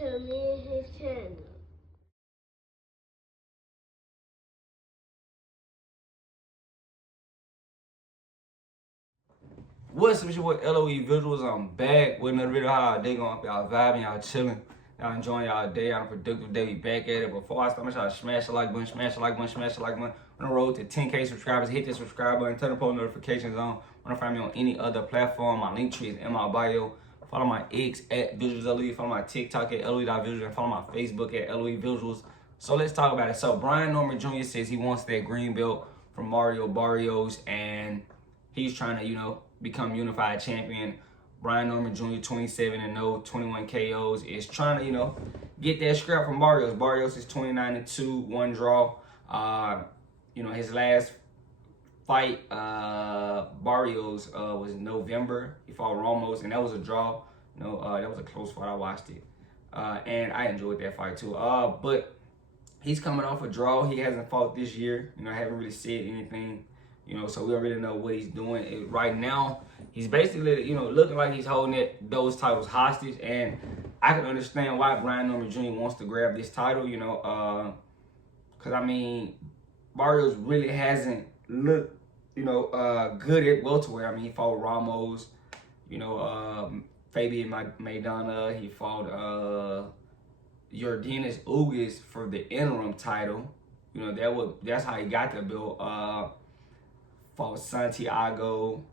to me and his channel. What's up, it's your boy LOE Visuals. I'm back with another video. How they going? Y'all vibing, y'all chilling, y'all enjoying y'all day, y'all productive day. We back at it. Before I start, make sure y'all smash the like button, smash the like button, smash the like button. On the road to 10K subscribers, hit the subscribe button, turn the post notifications on. Want to find me on any other platform? My link tree is in my bio. Follow my X at VisualsLOE. Follow my TikTok at LOE.visuals, and follow my Facebook at LOE Visuals. So let's talk about it. So Brian Norman Jr. says he wants that green belt from Mario Barrios, and he's trying to, become unified champion. Brian Norman Jr., 27-0, 21 KOs, is trying to, get that scrap from Barrios. Barrios is 29-2, one draw. His last fight, Barrios, was November. He fought Ramos, and that was a draw. That was a close fight. I watched it, and I enjoyed that fight too. But he's coming off a draw. He hasn't fought this year. I haven't really said anything. So we don't really know what he's doing. Right now, he's basically, looking like he's holding those titles hostage. And I can understand why Brian Norman Jr. wants to grab this title, because, Barrios really hasn't looked, good at welterweight. He fought Ramos, Fabian Maidana. He fought Yordenis Ugas for the interim title. That's how he got the belt. Fought Santiago,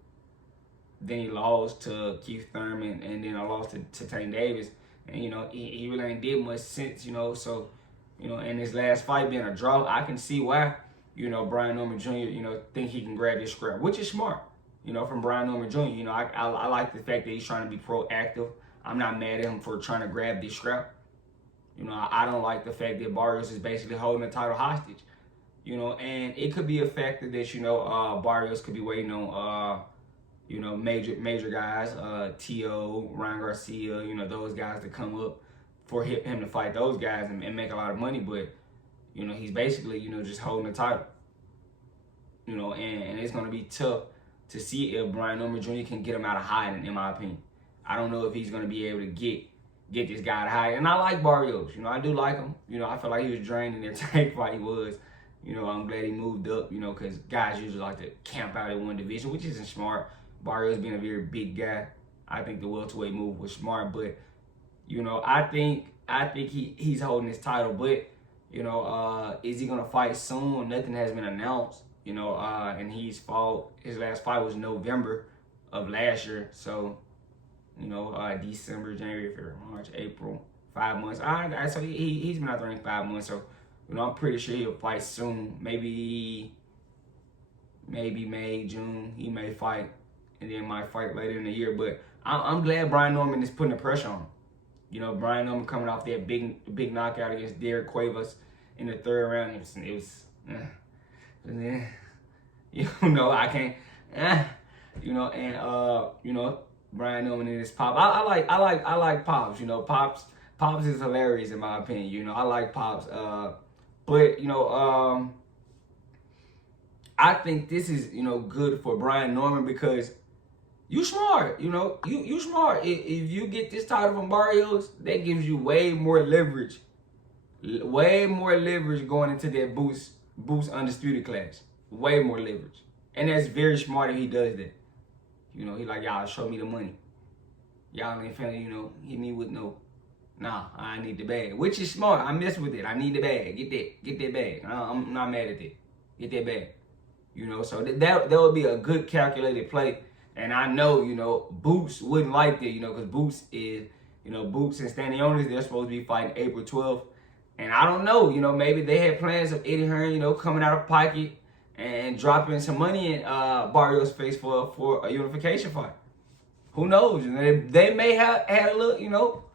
then he lost to Keith Thurman, and then I lost to Tank Davis. And he really ain't did much since, so in his last fight being a draw, I can see why, Brian Norman Jr., think he can grab this scrap, which is smart, from Brian Norman Jr. I like the fact that he's trying to be proactive. I'm not mad at him for trying to grab this scrap. I don't like the fact that Barrios is basically holding the title hostage. And it could be a factor that, Barrios could be waiting on, major guys, T.O., Ryan Garcia, those guys to come up for him to fight those guys and make a lot of money. But, he's basically, just holding the title. And it's going to be tough to see if Brian Norman Jr. can get him out of hiding, in my opinion. I don't know if he's going to be able to get this guy out of hiding. And I like Barrios. I do like him. I feel like he was drained in that tank fight he was. I'm glad he moved up, because guys usually like to camp out in one division, which isn't smart. Barrios being a very big guy, I think the welterweight move was smart. But, I think he's holding his title. But, is he going to fight soon? Nothing has been announced, and his last fight was November of last year. So, December, January, February, March, April, 5 months. So he's been out there in 5 months. So, I'm pretty sure he'll fight soon. Maybe May, June, he may fight, and then might fight later in the year. But I'm glad Brian Norman is putting the pressure on him. Brian Norman coming off that big knockout against Derek Cuevas in the third round. It was I can't, Brian Norman and his Pop. I like Pops. Pops is hilarious in my opinion. I like Pops. But, I think this is, good for Brian Norman because you smart, you smart. If you get this title from Barrios, that gives you way more leverage going into that Boost Undisputed class. Way more leverage. And that's very smart if he does that. He like, y'all show me the money. Y'all ain't finna, hit me with no. Nah, I need the bag, which is smart. I mess with it. I need the bag. Get that bag. I'm not mad at that. Get that bag. So that would be a good calculated play. And I know, Boots wouldn't like that, because Boots is, Boots and Stanionis, they're supposed to be fighting April 12th. And I don't know, maybe they had plans of Eddie Hearn, coming out of pocket and dropping some money in Barrios' face for a unification fight. Who knows? They may have had a little,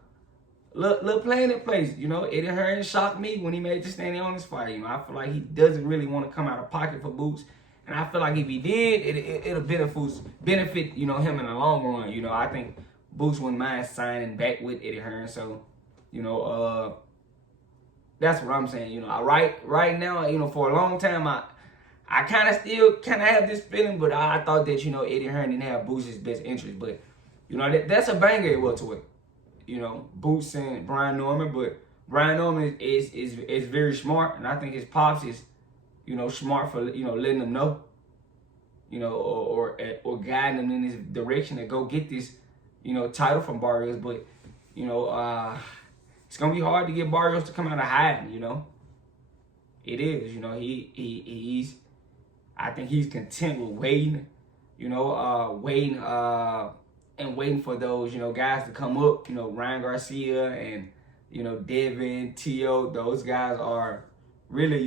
little plan in place. Eddie Hearn shocked me when he made the Stanionis fight. I feel like he doesn't really want to come out of pocket for Boots. And I feel like if he did, it'll benefit, him in the long run. I think Boots wouldn't mind signing back with Eddie Hearn. So, that's what I'm saying. Right now, for a long time, I kind of still have this feeling, but I thought that, Eddie Hearn didn't have Boots' best interest. But, that's a banger at welterweight. Boots and Brian Norman, but Brian Norman is very smart, and I think his pops is, smart for letting him know, or guiding him in this direction to go get this, title from Barrios. But it's gonna be hard to get Barrios to come out of hiding. It is. He's. I think he's content with waiting. Waiting for those, guys to come up. Ryan Garcia and Devin, T.O. Those guys are really,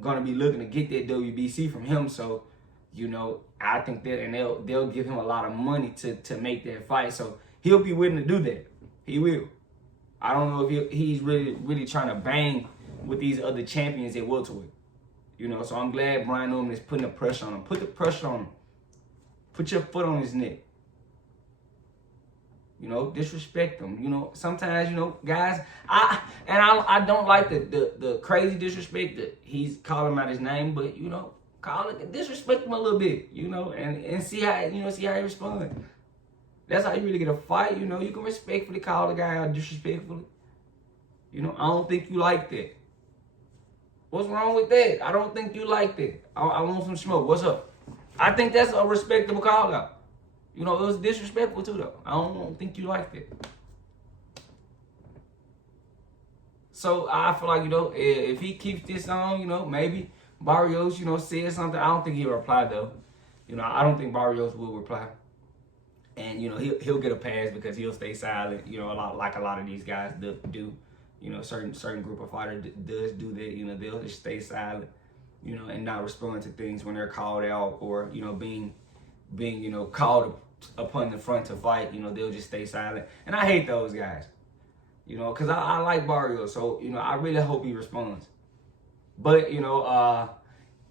gonna be looking to get that WBC from him. So, I think that, and they'll give him a lot of money to make that fight. So he'll be willing to do that. He will. I don't know if he's really trying to bang with these other champions at welterweight. So I'm glad Brian Norman is putting the pressure on him. Put the pressure on him. Put your foot on his neck. Disrespect him. Sometimes, guys, I don't like the crazy disrespect that he's calling out his name, but disrespect him a little bit, and see how he responds. That's how you really get a fight. You can respectfully call the guy out disrespectfully. I don't think you like that. What's wrong with that? I don't think you like that. I want some smoke. What's up? I think that's a respectable call out. It was disrespectful too, though. I don't think you like that. So I feel like, if he keeps this on, maybe Barrios, says something. I don't think he'll reply, though. I don't think Barrios will reply. And, he'll get a pass because he'll stay silent, a lot of these guys do. Certain group of fighters does do that. They'll just stay silent, and not respond to things when they're called out or, being called upon the front to fight. They'll just stay silent. And I hate those guys, because I like Barrios. So, I really hope he responds. But,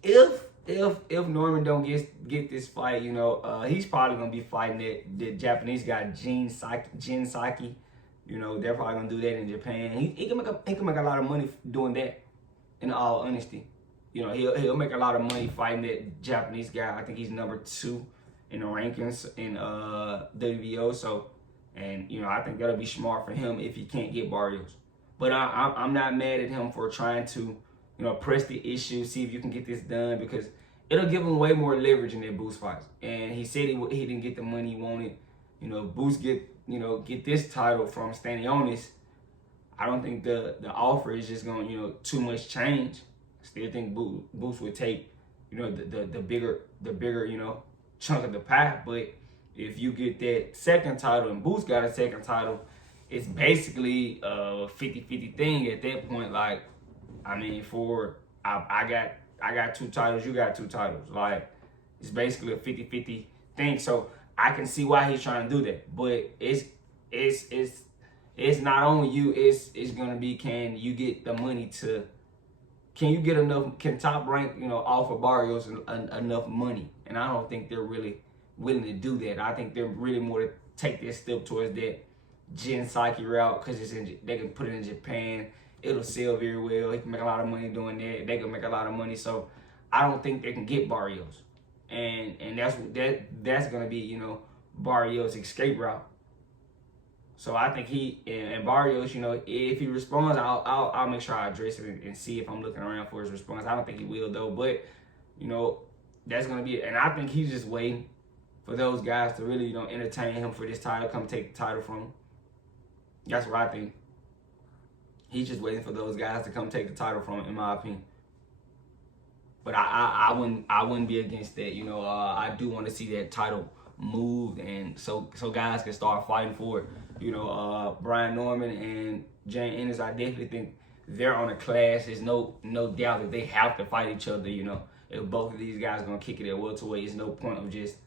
if Norman don't get this fight, he's probably going to be fighting the Japanese guy, Jin Saki. They're probably gonna do that in Japan. He can make a lot of money doing that. In all honesty, he'll make a lot of money fighting that Japanese guy. I think he's number 2 in the rankings in WBO. So, and I think that'll be smart for him if he can't get Barrios. But I'm not mad at him for trying to press the issue, see if you can get this done, because it'll give him way more leverage in that Boost fights. And he said he didn't get the money he wanted. Boost get this title from Stanionis. I don't think the offer is just going too much change. Still think Boost would take the bigger chunk of the pie. But if you get that second title and Boost got a second title, it's basically a 50-50 thing at that point. Like, I mean, I got 2 titles, you got 2 titles. Like, it's basically a 50-50 thing. So I can see why he's trying to do that, but it's not on you. It's gonna be, can you get the money to? Can you get enough? Can Top Rank offer Barrios enough money? And I don't think they're really willing to do that. I think they're really more to take this step towards that Jin Saki route, because they can put it in Japan. It'll sell very well. They can make a lot of money doing that. They can make a lot of money. So I don't think they can get Barrios. And that's gonna be Barrios' escape route. So I think he and Barrios, if he responds, I'll make sure I address it and see if I'm looking around for his response. I don't think he will though, but that's gonna be it. And I think he's just waiting for those guys to really entertain him for this title, come take the title from him. That's what I think. He's just waiting for those guys to come take the title from him, in my opinion. But I wouldn't be against that. I do want to see that title moved, and so guys can start fighting for it. Brian Norman and Jane Ennis, I definitely think they're on a class. There's no doubt that they have to fight each other. If both of these guys are gonna kick it at welterweight, there's no point of just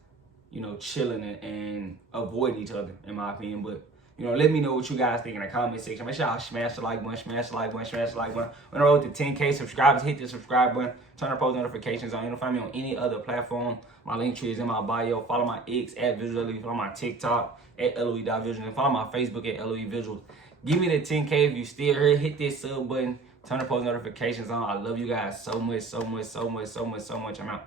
chilling and avoiding each other, in my opinion. But let me know what you guys think in the comment section. Make sure y'all smash the like button, smash the like button, smash the like button. When I roll to 10K subscribers, hit the subscribe button. Turn on post notifications on. Find me on any other platform. My link tree is in my bio. Follow my X at Visual. Follow my TikTok at LOE.Visual. And follow my Facebook at LOE Visuals. Give me the 10K if you still here. Hit this sub button. Turn on post notifications on. I love you guys so much, so much, so much, so much, so much. I'm out.